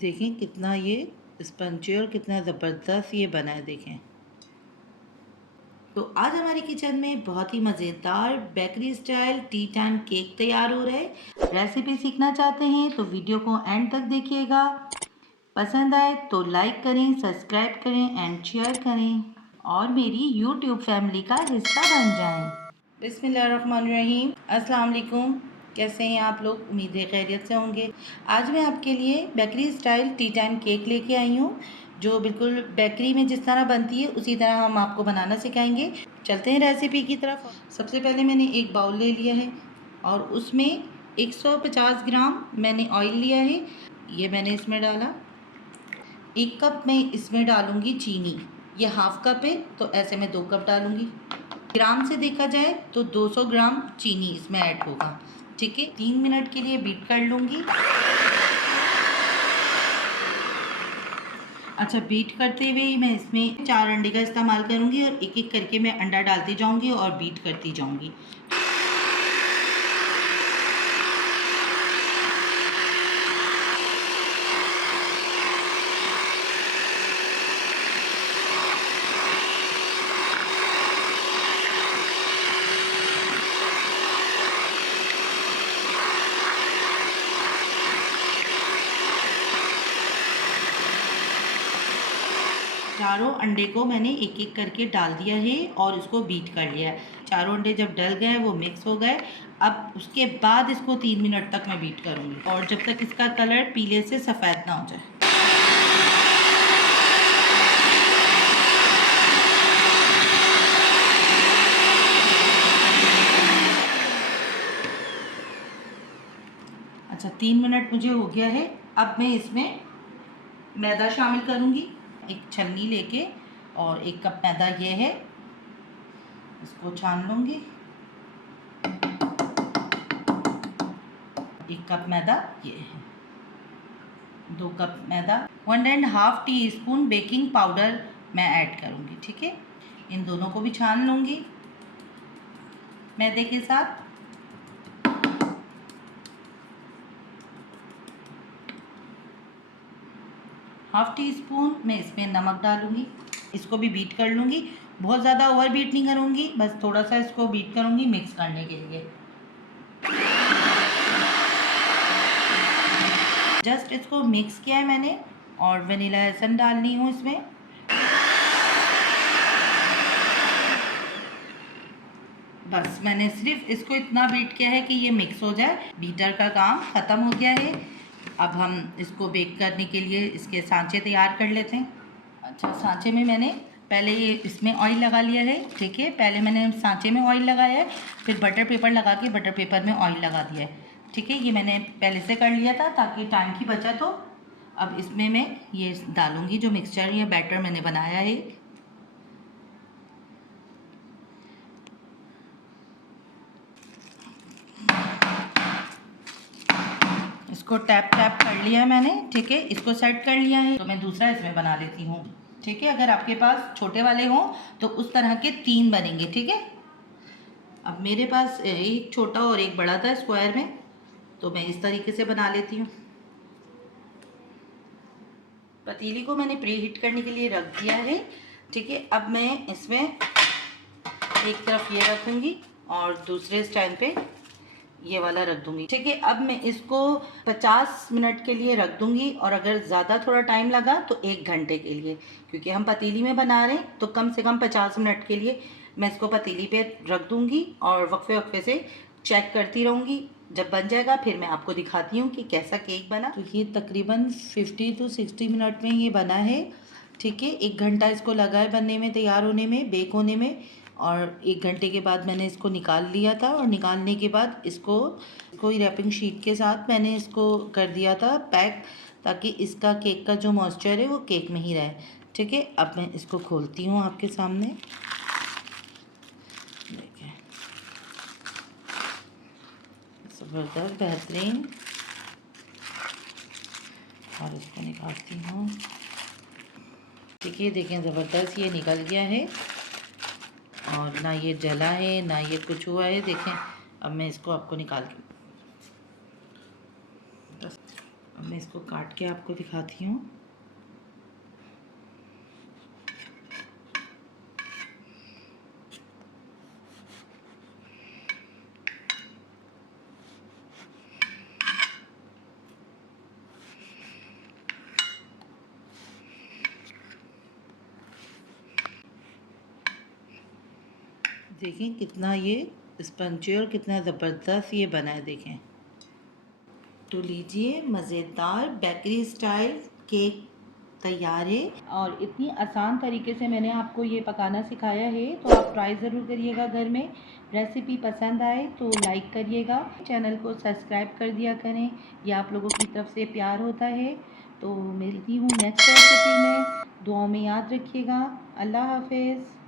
देखें कितना ये स्पंजी और कितना ज़बरदस्त ये बना है। देखें तो आज हमारे किचन में बहुत ही मज़ेदार bakery style T time cake तैयार हो रहा है। रेसिपी सीखना चाहते हैं तो वीडियो को एंड तक देखिएगा। पसंद आए तो लाइक करें, सब्सक्राइब करें एंड शेयर करें और मेरी यूट्यूब फैमिली का हिस्सा बन जाएं। बिस्मिल्लाहिर्रहमानिर्रहीम। अस्सलाम वालेकुम। कैसे हैं आप लोग? उम्मीद है खैरियत से होंगे। आज मैं आपके लिए bakery style T time cake लेके आई हूँ, जो बिल्कुल बेकरी में जिस तरह बनती है उसी तरह हम आपको बनाना सिखाएंगे। चलते हैं रेसिपी की तरफ। सबसे पहले मैंने एक बाउल ले लिया है और उसमें 150 ग्राम मैंने ऑयल लिया है। ये मैंने इसमें डाला। 1 कप मैं इसमें डालूंगी चीनी। ये हाफ कप है तो ऐसे में 2 कप डालूंगी। ग्राम से देखा जाए तो 200 ग्राम चीनी इसमें ऐड होगा। ठीक है, 3 मिनट के लिए बीट कर लूँगी। अच्छा, बीट करते हुए मैं इसमें 4 अंडे का इस्तेमाल करूँगी और एक एक करके मैं अंडा डालती जाऊँगी और बीट करती जाऊँगी। चारों अंडे को मैंने एक एक करके डाल दिया है और इसको बीट कर लिया है। चारों अंडे जब डल गए, वो मिक्स हो गए, अब उसके बाद इसको 3 मिनट तक मैं बीट करूँगी और जब तक इसका कलर पीले से सफ़ेद ना हो जाए। अच्छा, 3 मिनट मुझे हो गया है। अब मैं इसमें मैदा शामिल करूँगी। एक छन्नी लेके और 1 कप मैदा ये है, इसको छान लूँगी। 1 कप मैदा ये है, 2 कप मैदा, 1.5 टीस्पून बेकिंग पाउडर मैं ऐड करूँगी। ठीक है, इन दोनों को भी छान लूँगी मैदे के साथ। हाफ टी स्पून मैं इसमें नमक डालूँगी। इसको भी बीट कर लूँगी। बहुत ज़्यादा ओवर बीट नहीं करूँगी, बस थोड़ा सा इसको बीट करूँगी मिक्स करने के लिए। जस्ट इसको मिक्स किया है मैंने और वनीला एसेंस डालनी हूँ इसमें। बस मैंने सिर्फ इसको इतना बीट किया है कि ये मिक्स हो जाए। बीटर का काम ख़त्म हो गया है। अब हम इसको बेक करने के लिए इसके सांचे तैयार कर लेते हैं। अच्छा, सांचे में मैंने पहले ये इसमें ऑयल लगा लिया है। ठीक है, पहले मैंने सांचे में ऑयल लगाया है, फिर बटर पेपर लगा के बटर पेपर में ऑयल लगा दिया है। ठीक है, ये मैंने पहले से कर लिया था ताकि टाइम की बचत हो। अब इसमें मैं ये डालूँगी जो मिक्सचर या बैटर मैंने बनाया है। इसको टैप टैप कर लिया है मैंने। ठीक है, इसको सेट कर लिया है तो मैं दूसरा इसमें बना लेती हूँ। ठीक है, अगर आपके पास छोटे वाले हों तो उस तरह के 3 बनेंगे। ठीक है, अब मेरे पास एक छोटा और एक बड़ा था स्क्वायर में, तो मैं इस तरीके से बना लेती हूँ। पतीली को मैंने प्री हीट करने के लिए रख दिया है। ठीक है, अब मैं इसमें एक तरफ ये रखूँगी और दूसरे स्टैंड पे ये वाला रख दूँगी। ठीक है, अब मैं इसको 50 मिनट के लिए रख दूँगी और अगर ज़्यादा थोड़ा टाइम लगा तो 1 घंटे के लिए, क्योंकि हम पतीली में बना रहे हैं तो कम से कम 50 मिनट के लिए मैं इसको पतीली पे रख दूँगी और वक्फे वक्फे से चेक करती रहूँगी। जब बन जाएगा फिर मैं आपको दिखाती हूँ कि कैसा केक बना। तो ये तकरीबन 50 to 60 मिनट में ये बना है। ठीक है, 1 घंटा इसको लगा है बनने में, तैयार होने में, बेक होने में, और 1 घंटे के बाद मैंने इसको निकाल लिया था और निकालने के बाद इसको कोई रैपिंग शीट के साथ मैंने इसको कर दिया था पैक, ताकि इसका केक का जो मॉइस्चर है वो केक में ही रहे। ठीक है, अब मैं इसको खोलती हूँ आपके सामने। देखिए, ज़बरदस्त बेहतरीन, और इसको निकालती हूँ। ठीक है, देखें ज़बरदस्त ये निकल गया है और ना ये जला है ना ये कुछ हुआ है। देखें, अब मैं इसको आपको निकाल के अब मैं इसको काट के आपको दिखाती हूँ। देखें कितना ये स्पंजी और कितना ज़बरदस्त ये बना है, देखें। तो लीजिए, मज़ेदार बेकरी स्टाइल केक तैयार है और इतनी आसान तरीके से मैंने आपको ये पकाना सिखाया है, तो आप ट्राई ज़रूर करिएगा घर में। रेसिपी पसंद आए तो लाइक करिएगा, चैनल को सब्सक्राइब कर दिया करें, ये आप लोगों की तरफ से प्यार होता है। तो मिलती हूँ नेक्स्ट रेसिपी में, दुआओं में याद रखिएगा। अल्लाह हाफिज़।